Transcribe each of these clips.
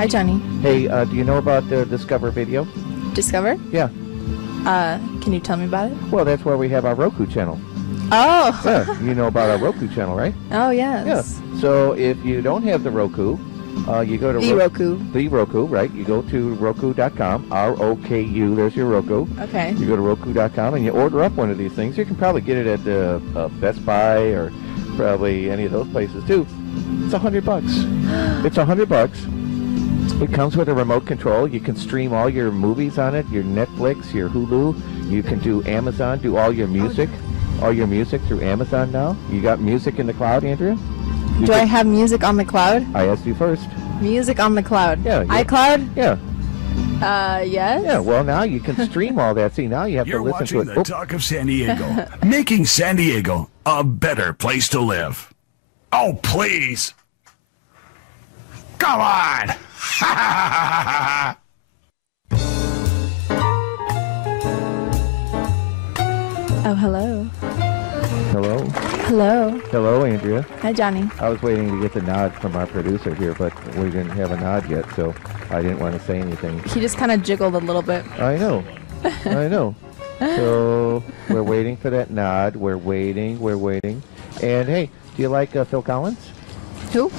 Hi, Johnny. Hey, do you know about the Discover video? Discover? Yeah. Can you tell me about it? Well, that's where we have our Roku channel. Oh. Yeah, you know about our Roku channel, right? Oh, yes. Yeah. So if you don't have the Roku, you go to The Roku, right? You go to Roku.com, R-O-K-U, there's your Roku. Okay. You go to Roku.com and you order up one of these things. You can probably get it at the Best Buy or probably any of those places too. It's $100. It's $100. It comes with a remote control. You can stream all your movies on it, your Netflix, your Hulu. You can do Amazon, do all your music through Amazon now. You got music in the cloud, Andrea? Do I have music on the cloud? I asked you first. Music on the cloud? Yeah. iCloud? Yeah. Yes? Yeah, well, now you can stream all that. See, now you have You're to listen to watching it. the Talk of San Diego, making San Diego a better place to live. Oh, please. Come on. Oh, hello. Hello? Hello. Hello, Andrea. Hi, Johnny. I was waiting to get the nod from our producer here, but we didn't have a nod yet, so I didn't want to say anything. He just kind of jiggled a little bit. I know. I know. So we're waiting for that nod. We're waiting. And, hey, do you like Phil Collins? Who?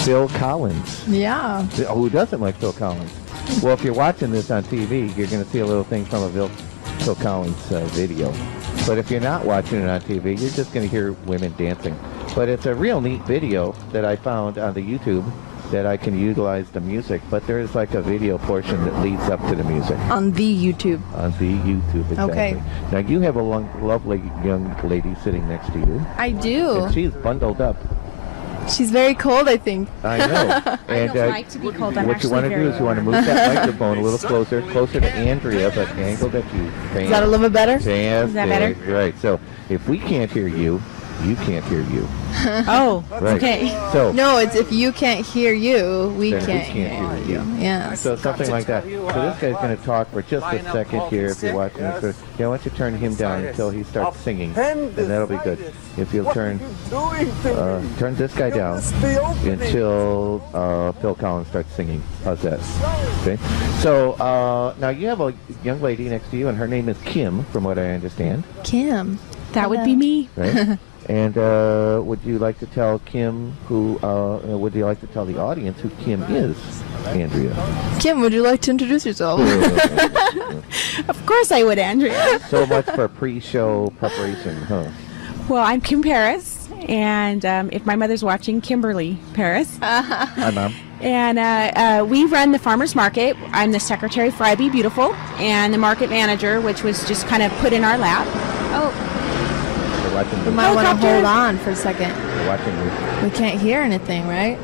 Phil Collins. Yeah. Who doesn't like Phil Collins? Well, if you're watching this on TV, you're going to see a little thing from a Phil Collins video. But if you're not watching it on TV, you're just going to hear women dancing. But it's a real neat video that I found on the YouTube that I can utilize the music. But there's like a video portion that leads up to the music. On the YouTube. On the YouTube, exactly. Okay. Now, you have a lovely young lady sitting next to you. I do. And she's bundled up. She's very cold, I think. I know. And, I don't like to be cold. I'm what you want to do is you want to move that microphone a little closer to Andrea, but angled at you. Is that a little bit better? Is that better? Right. So if we can't hear you, you can't hear you. Oh, right. Okay. So no, it's if you can't hear you, we can't hear you. Yeah. So something like that. So this guy's going to talk for just a second here if you're watching this. So, yeah, I want you to turn him down until he starts singing, and that'll be good. If you'll turn this guy down until Phil Collins starts singing. How's that? Okay. So now you have a young lady next to you, and her name is Kim, from what I understand. Kim. That would be me. Right. And would you like to tell Kim would you like to tell the audience who Kim is, Andrea? Kim, would you like to introduce yourself? Of course I would, Andrea. So much for pre-show preparation, huh? Well, I'm Kim Paris, and if my mother's watching, Kimberly Paris. Hi, Mom. And we run the farmers market. I'm the secretary for IB Beautiful and the market manager, which was just kind of put in our lap. Oh. We might want to hold on for a second. We're watching you. We can't hear anything, right?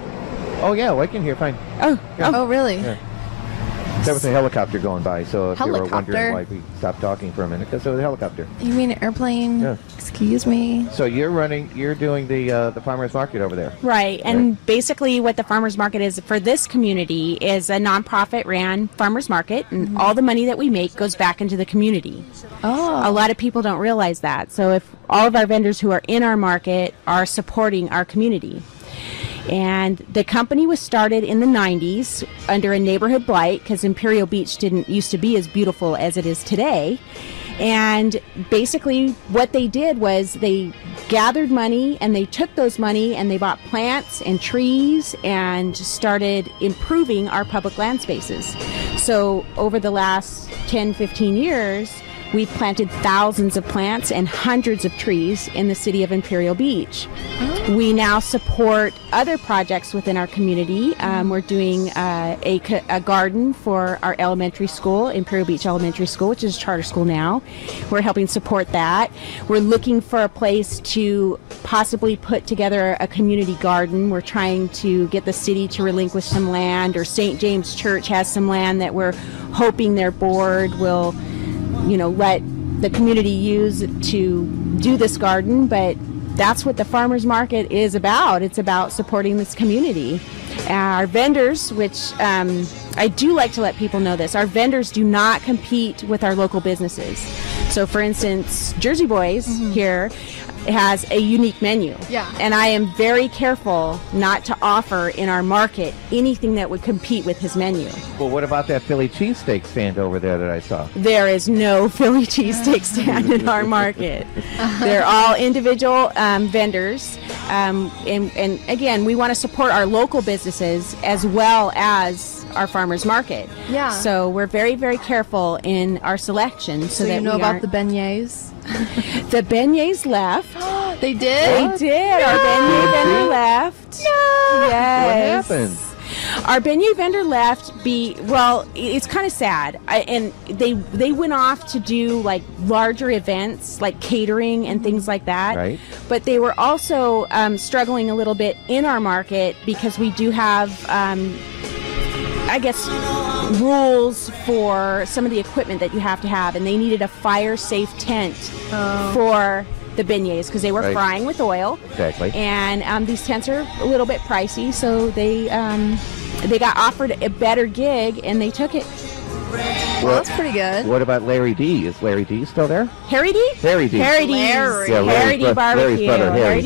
Oh, yeah, I can hear fine. Oh, yeah. Oh, really? Yeah. There was a helicopter going by, so if you were Helicopter? wondering why we stopped talking for a minute, because there was a helicopter. You mean an airplane? Yeah. Excuse me. So you're doing the farmers market over there. Right, and basically what the farmers market is for this community is a nonprofit-ran farmers market, and all the money that we make goes back into the community. Oh. A lot of people don't realize that. So if all of our vendors who are in our market are supporting our community. And the company was started in the 90s under a neighborhood blight because Imperial Beach didn't used to be as beautiful as it is today. And basically what they did was they gathered money and they took those money and they bought plants and trees and started improving our public land spaces. So over the last 10, 15 years, we've planted thousands of plants and hundreds of trees in the city of Imperial Beach. We now support other projects within our community. We're doing a garden for our elementary school, Imperial Beach Elementary School, which is a charter school now. We're helping support that. We're looking for a place to possibly put together a community garden. We're trying to get the city to relinquish some land, or St. James Church has some land that we're hoping their board will let the community use to do this garden, but that's what the farmers market is about. It's about supporting this community. Our vendors, which I do like to let people know this, our vendors do not compete with our local businesses. So, for instance, Jersey Boys here has a unique menu. Yeah. And I am very careful not to offer in our market anything that would compete with his menu. Well, what about that Philly cheesesteak stand over there that I saw? There is no Philly cheesesteak stand in our market. They're all individual vendors. And again, we want to support our local businesses as well as our farmers market. Yeah. So we're very, very careful in our selection. So that you know we about the beignets? The beignets left. They did? They did. Our beignet vendor left. No. Yes. What happened? Our beignet vendor left. It's kind of sad. And they went off to do like larger events, like catering and things like that. Right. But they were also struggling a little bit in our market because we do have, I guess, rules for some of the equipment that you have to have, and they needed a fire-safe tent for the beignets because they were frying with oil. Exactly. And these tents are a little bit pricey, so they got offered a better gig, and they took it. Well, that's pretty good. What about Larry D? Is Larry D still there? Harry D? Harry D. Harry D's. Larry. Yeah, Harry D Larry's barbecue. brother, Harry.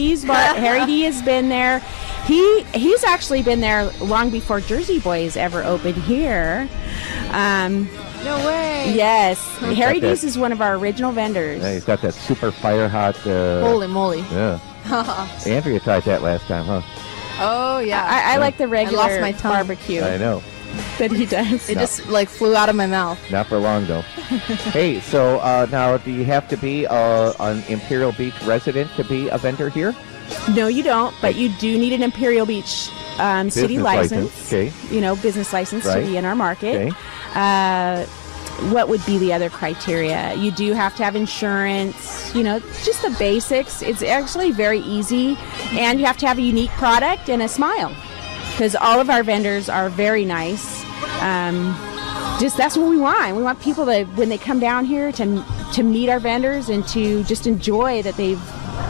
Harry D has been there. He's actually been there long before Jersey Boys ever opened here. No way. Yes, Harry got that- D's is one of our original vendors. Yeah, he's got that super fire hot. Holy moly. Yeah. Andrea tried that last time, huh? Oh, yeah. I like the regular lost my tongue. barbecue I know. that he does. It just like flew out of my mouth. Not for long, though. Hey, so now do you have to be an Imperial Beach resident to be a vendor here? No, you don't, but you do need an Imperial Beach city Business license. Okay. Business license Right. to be in our market. Okay. What would be the other criteria? You do have to have insurance, just the basics. It's actually very easy, and you have to have a unique product and a smile, because all of our vendors are very nice. That's what we want. We want people to, when they come down here, to meet our vendors and to just enjoy that they've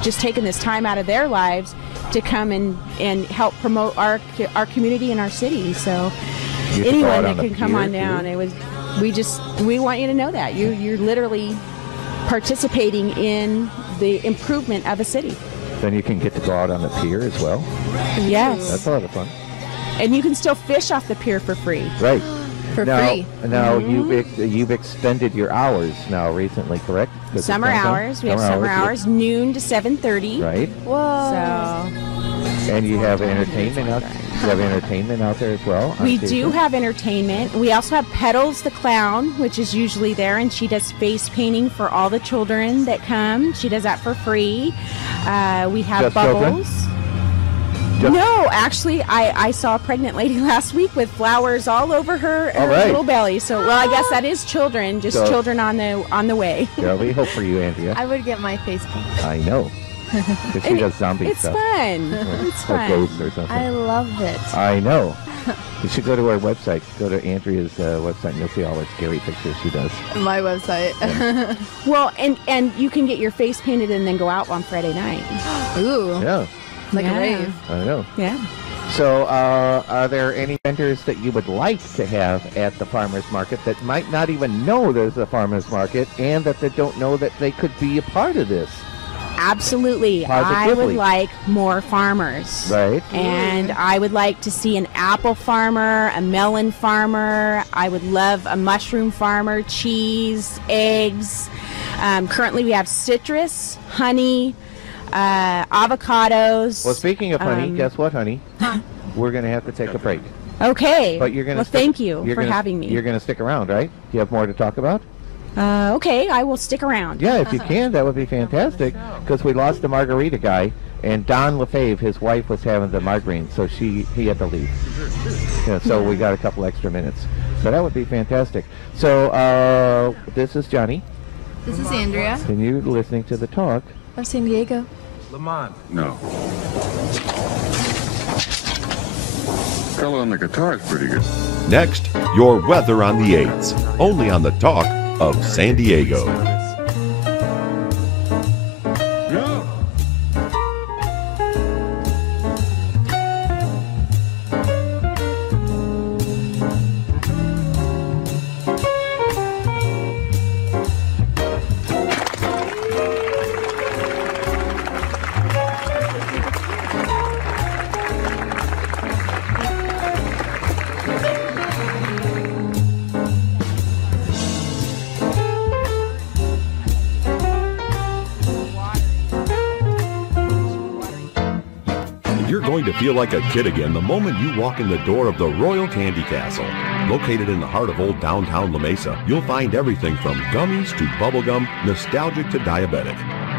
just taken this time out of their lives to come and help promote our community and our city. So You have to go anyone out that on the can come pier, on down, too? we want you to know that you're literally participating in the improvement of a city. Then you can get to go out on the pier as well. Yes. That's a lot of fun. And you can still fish off the pier for free. Right. For now, free. Now you've extended your hours now recently, correct? 'Cause it's Summer downtown? hours. We have summer hours, noon to 7:30. Right. Whoa. So And you have entertainment out. You have entertainment out there as well. on we occasion? do have entertainment. We also have Petals the Clown, which is usually there, and she does face painting for all the children that come. She does that for free. We have Just children? bubbles. Just- No, actually, I saw a pregnant lady last week with flowers all over her All right. little belly. So, well, I guess that is children, just So- children on the way. Yeah, we hope for you, Andrea. I would get my face painted. I know. 'Cause she does zombie It's stuff. fun. It's Or fun. ghosts or something. I love it. I know. You should go to our website. Go to Andrea's website, and you'll see all the scary pictures she does. My website. Well, and you can get your face painted and then go out on Friday night. Ooh. Yeah, Like Yeah. a rave. I know. Yeah. So, are there any vendors that you would like to have at the farmers market that might not even know there's a farmers market, and that they don't know that they could be a part of this? Absolutely. I Positively. would like more farmers. Right. And I would like to see an apple farmer, a melon farmer. I would love a mushroom farmer, cheese, eggs. Currently, we have citrus, honey, avocados. Well, speaking of honey, guess what, honey? We're going to have to take a break. Okay. But you're going to. Well, thank you for having me. You're going to stick around, right? Do you have more to talk about? Okay, I will stick around. Yeah, if you can, that would be fantastic. Because we lost the margarita guy, and Don LaFave, his wife, was having the margarine, so he had to leave. Yeah, so we got a couple extra minutes. So that would be fantastic. So this is Johnny, This is Andrea and you're listening to The Talk. of San Diego. No. Fellow on the guitar is pretty good. Next, your weather on the 8s, only on the Talk of San Diego. No. going to feel like a kid again the moment you walk in the door of the Royal Candy Castle. Located in the heart of old downtown La Mesa, you'll find everything from gummies to bubblegum, nostalgic to diabetic.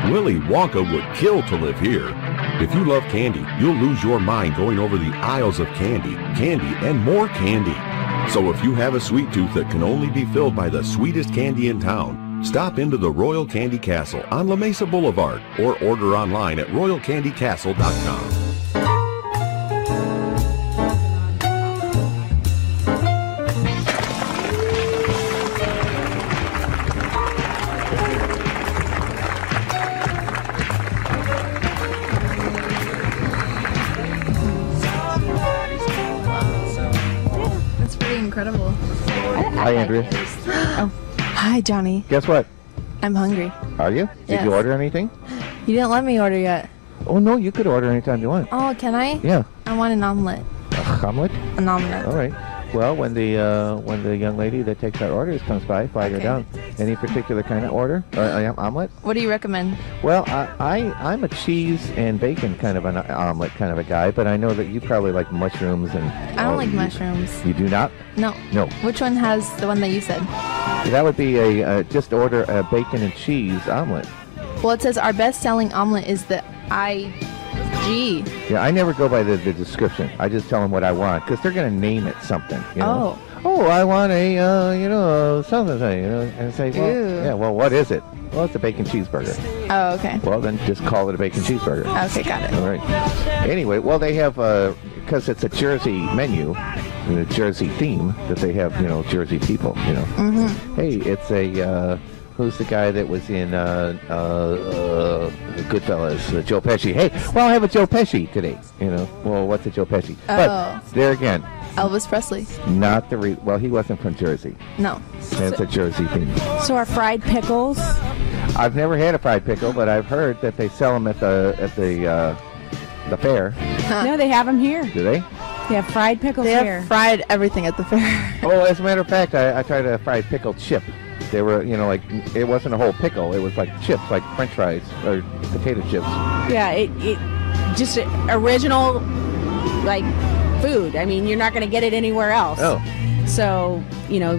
Willy Wonka would kill to live here. If you love candy, you'll lose your mind going over the aisles of candy, and more candy. So if you have a sweet tooth that can only be filled by the sweetest candy in town, stop into the Royal Candy Castle on La Mesa Boulevard or order online at royalcandycastle.com. Incredible. Hi, Andrea. Oh, hi, Johnny. Guess what? I'm hungry. Are you? Did Yes. you order anything? You didn't let me order yet. Oh, no, you could order anytime you want. Oh, can I? Yeah. I want an omelet. Omelet? An omelet. All right. Well, when the young lady that takes our orders comes by, flag her Okay. down. Any particular kind of order? Omelet? What do you recommend? Well, I'm a cheese and bacon kind of an omelet kind of a guy, but I know that you probably like mushrooms and... I don't like mushrooms. You do not? No. No. Which one has the one that you said? That would be just order a bacon and cheese omelet. Well, it says our best-selling omelet is the IG. Yeah, I never go by the description. I just tell them what I want because they're going to name it something. You know? Oh, I want a something. And say, well, Ew. yeah, well, what is it? Well, it's a bacon cheeseburger. Oh, okay. Well, then just call it a bacon cheeseburger. Okay, got it. All right. Anyway, well, they have because it's a Jersey menu, a Jersey theme that they have. Jersey people. Mm-hmm. Hey, it's a. Who's the guy that was in Goodfellas? Joe Pesci. Hey, well, I have a Joe Pesci today. Well, what's a Joe Pesci? Oh. But there again, Elvis Presley. not the well, he wasn't from Jersey. No. And it's a Jersey thing. So our fried pickles. I've never had a fried pickle, but I've heard that they sell them at the fair. No, they have them here. Do they? They have fried pickles They here. have fried everything at the fair. Oh, as a matter of fact, I tried a fried pickle chip. They were, like, it wasn't a whole pickle. It was like chips, like French fries or potato chips. Yeah, it just original, like, food. I mean, you're not going to get it anywhere else. Oh. So,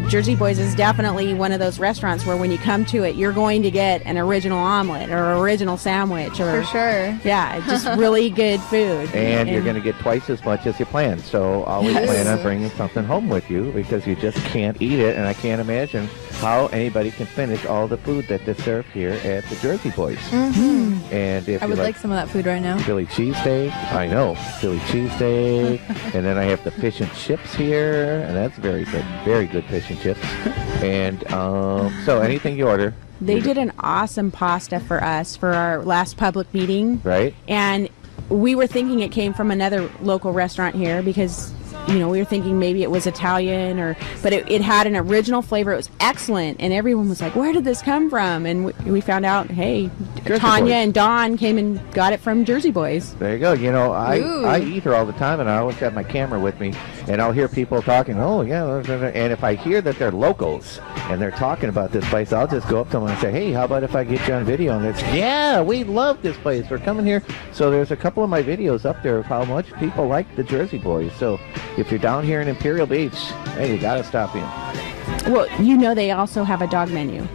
Jersey Boys is definitely one of those restaurants where when you come to it, you're going to get an original omelet or original sandwich. Or, For sure. Yeah, just really good food. And you're going to get twice as much as you planned. So always Yes. plan on bringing something home with you because you just can't eat it. And I can't imagine how anybody can finish all the food that they serve here at the Jersey Boys. Mm-hmm. And if I you would like some of that food right now. Philly cheesesteak, I know, Philly cheesesteak. And then I have the fish and chips here. And that's very good fish and chips. And so anything you order. They did an awesome pasta for us for our last public meeting. Right. And we were thinking it came from another local restaurant here because, we were thinking maybe it was Italian but it had an original flavor. It was excellent. And everyone was like, where did this come from? And we found out, hey, Jersey Tanya Boys. and Dawn came and got it from Jersey Boys. There you go. Ooh. I eat here all the time, and I always have my camera with me, and I'll hear people talking, oh, yeah, and if I hear that they're locals, and they're talking about this place, I'll just go up to them and say, hey, how about if I get you on video? And it's, yeah, we love this place. We're coming here. So there's a couple of my videos up there of how much people like the Jersey Boys. So if you're down here in Imperial Beach, hey, you got to stop in. Well, they also have a dog menu.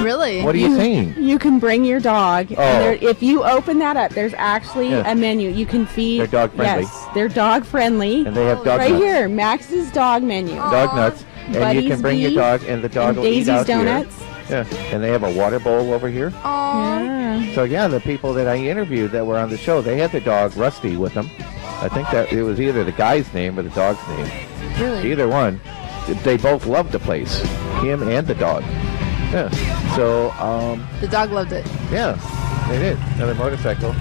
Really? What are you saying? You can bring your dog. Oh. And if you open that up, there's actually Yeah. a menu. You can feed. They're dog friendly. Yes, they're dog friendly. And they have dog right nuts. here, Max's dog menu. Dog nuts. And you Buddy's can bring your beef dog, and the dog and will eat Daisy's out Donuts. here. Yeah. And they have a water bowl over here. Aw. Yeah. So yeah, the people that I interviewed that were on the show, they had the dog Rusty with them. I think that it was either the guy's name or the dog's name. Really? Either one. They both loved the place, him and the dog. Yeah. So The dog loved it. yeah, they did. Another motorcycle.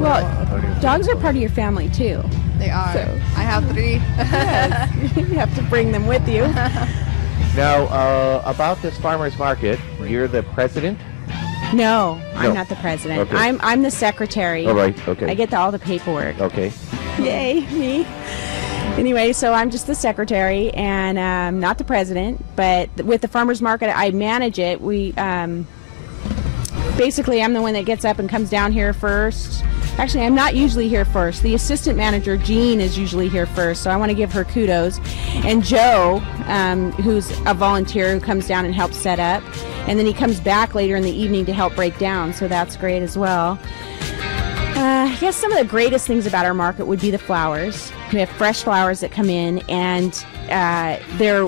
Well, dogs are part of your family too. They are. So- I have 3. You have to bring them with you. Now about this farmers market, you're the president. No, I'm No. not the president. Okay. I'm the secretary. All right. Okay. I get all the paperwork. Okay. Yay, me. Anyway, so I'm just the secretary and not the president. But with the farmers market, I manage it. We basically, I'm the one that gets up and comes down here first, Actually, I'm not usually here first. The assistant manager, Jean, is usually here first, so I want to give her kudos. And Joe, who's a volunteer who comes down and helps set up, and then he comes back later in the evening to help break down, so that's great as well. I guess some of the greatest things about our market would be the flowers. We have fresh flowers that come in, and they're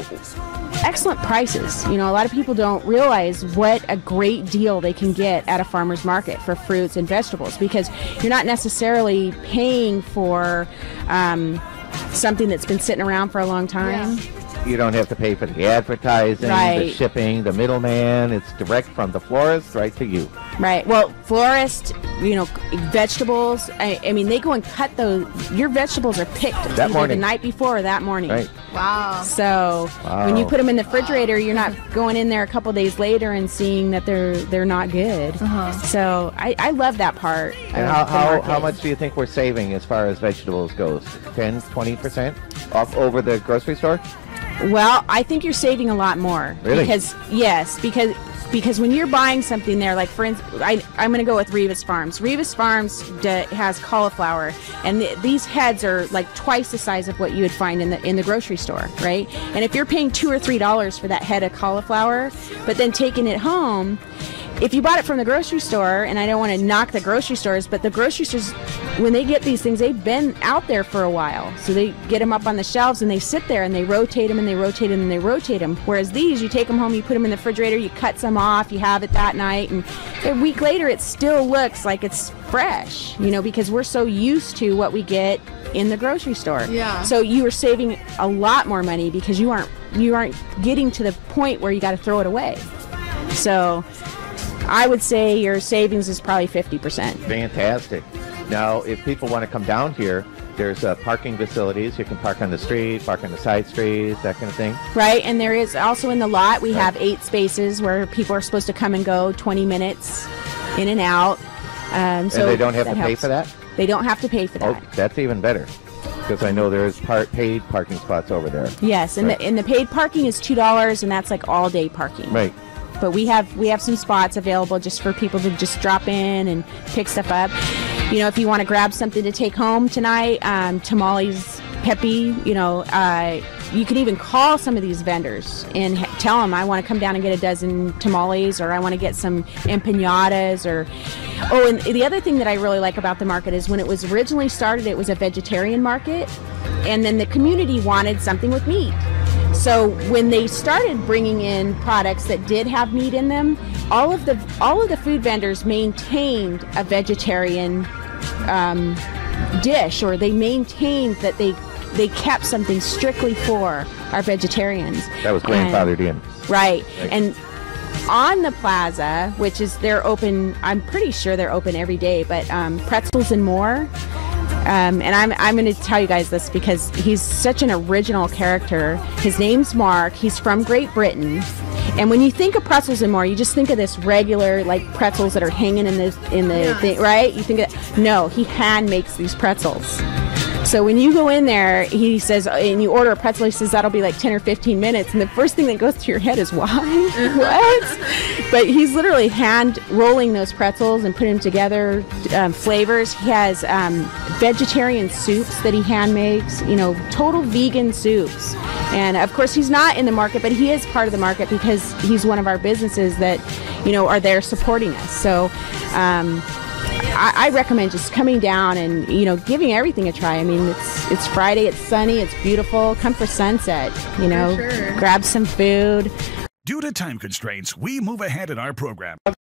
excellent prices. You know, a lot of people don't realize what a great deal they can get at a farmer's market for fruits and vegetables, because you're not necessarily paying for something that's been sitting around for a long time. Yeah. You don't have to pay for the advertising, the Right. shipping, the middleman. It's direct from the florist right to you. Right. Well, florist, you know, vegetables, I mean, they go and cut those. Your vegetables are picked That either morning. the night before or that morning. Right. Wow. So when you Wow. put them in the refrigerator, you're not going in there a couple days later and seeing that they're not good. So I love that part. And of the how market. much do you think we're saving as far as vegetables goes? 10, 20% off over the grocery store? Well, I think you're saving a lot more. Really? Because when you're buying something there, like for instance, I'm going to go with Rivas Farms. Rivas Farms has cauliflower, and these heads are like twice the size of what you would find in the grocery store, right? And if you're paying $2 or $3 for that head of cauliflower, but then taking it home, if you bought it from the grocery store, and I don't want to knock the grocery stores, but the grocery stores, when they get these things, they've been out there for a while. So they get them up on the shelves and they sit there and they rotate them and they rotate them and they rotate them. Whereas these, you take them home, you put them in the refrigerator, you cut some off, you have it that night, and a week later it still looks like it's fresh, you know, because we're so used to what we get in the grocery store. Yeah. So you are saving a lot more money because you aren't getting to the point where you got to throw it away. So I would say your savings is probably 50%. Fantastic. Now, if people want to come down here, there's parking facilities. You can park on the street, park on the side streets, that kind of thing. Right, and there is also in the lot, we have 8 spaces where people are supposed to come and go 20 minutes in and out. So And they don't have to pay helps. for that? They don't have to pay for that. Oh, that's even better, because I know there's paid parking spots over there. Yes, and the paid parking is $2, and that's like all day parking. Right. But we have some spots available just for people to just drop in and pick stuff up. You know, if you want to grab something to take home tonight, tamales, peppy, you know, you can even call some of these vendors and tell them, I want to come down and get a dozen tamales, or I want to get some empanadas, or... Oh, and the other thing that I really like about the market is when it was originally started, it was a vegetarian market, and then the community wanted something with meat. So when they started bringing in products that did have meat in them, all of the food vendors maintained a vegetarian dish, or they maintained that they kept something strictly for our vegetarians. That was grandfathered in. Right. And on the plaza, which is, they're open, I'm pretty sure they're open every day, but Pretzels and More. And I'm going to tell you guys this because he's such an original character. His name's Mark. He's from Great Britain. And when you think of Pretzels and More, you just think of this regular, like, pretzels that are hanging in the thing, right? You think of, no, he hand makes these pretzels. So when you go in there, he says, and you order a pretzel, he says that'll be like 10 or 15 minutes. And the first thing that goes through your head is, why? What? But he's literally hand rolling those pretzels and putting them together, flavors. He has vegetarian soups that he hand makes, you know, total vegan soups. And of course, he's not in the market, but he is part of the market because he's one of our businesses that, you know, are there supporting us. So, I recommend just coming down and, you know, giving everything a try. I mean, it's Friday, it's sunny, it's beautiful. Come for sunset, you know, For sure. grab some food. Due to time constraints, we move ahead in our program.